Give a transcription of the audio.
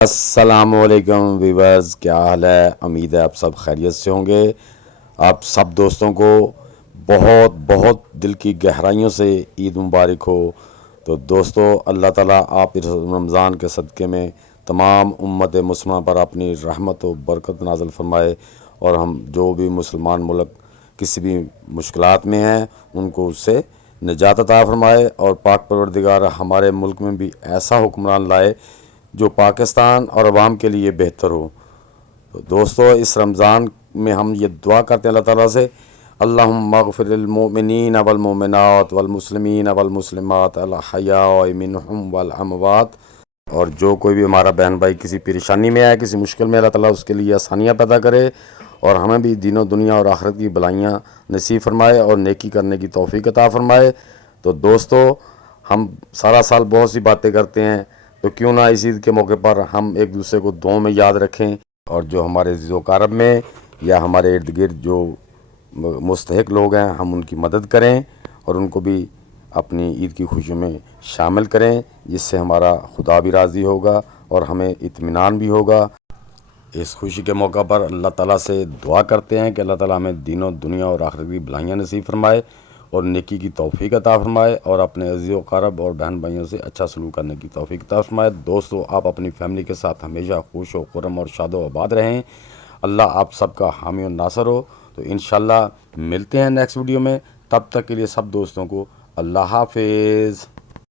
السلام علیکم ویورز، کیا حال ہے؟ امید ہے آپ سب خیریت سے ہوں گے۔ آپ سب دوستوں کو بہت بہت دل کی گہرائیوں سے عید مبارک ہو۔ تو دوستو، اللہ تعالیٰ آپ اس رمضان کے صدقے میں تمام امت مسلمہ پر اپنی رحمت و برکت نازل فرمائے، اور ہم جو بھی مسلمان ملک کسی بھی مشکلات میں ہیں ان کو اس سے نجات عطا فرمائے، اور پاک پروردگار ہمارے ملک میں بھی ایسا حکمران لائے جو پاکستان اور عوام کے لیے بہتر ہو۔ تو دوستو، اس رمضان میں ہم یہ دعا کرتے ہیں اللہ تعالیٰ سے، اللہم اغفر للمؤمنین والمؤمنات والمسلمین والمسلمات الاحیاء منہم والاموات۔ اور جو کوئی بھی ہمارا بہن بھائی کسی پریشانی میں ہے، کسی مشکل میں، اللہ تعالیٰ اس کے لیے آسانیاں پیدا کرے، اور ہمیں بھی دین و دنیا اور آخرت کی بھلائیاں نصیب فرمائے اور نیکی کرنے کی توفیق عطا فرمائے۔ تو دوستو، ہم سارا سال بہت سی باتیں کرتے ہیں، تو کیوں نہ اس عید کے موقع پر ہم ایک دوسرے کو دعاؤں میں یاد رکھیں، اور جو ہمارے عزیز و اقارب میں یا ہمارے ارد گرد جو مستحق لوگ ہیں، ہم ان کی مدد کریں اور ان کو بھی اپنی عید کی خوشیوں میں شامل کریں، جس سے ہمارا خدا بھی راضی ہوگا اور ہمیں اطمینان بھی ہوگا۔ اس خوشی کے موقع پر اللہ تعالیٰ سے دعا کرتے ہیں کہ اللہ تعالیٰ ہمیں دین و دنیا اور آخرت کی بھلائیاں نصیب فرمائے اور نیکی کی توفیق عطا فرمائے، اور اپنے عزیز و اقارب اور بہن بھائیوں سے اچھا سلوک کرنے کی توفیق عطا فرمائے۔ دوستو، آپ اپنی فیملی کے ساتھ ہمیشہ خوش و خرم اور شاد و آباد رہیں۔ اللہ آپ سب کا حامی و ناصر ہو۔ تو انشاءاللہ ملتے ہیں نیکسٹ ویڈیو میں، تب تک کے لیے سب دوستوں کو اللہ حافظ۔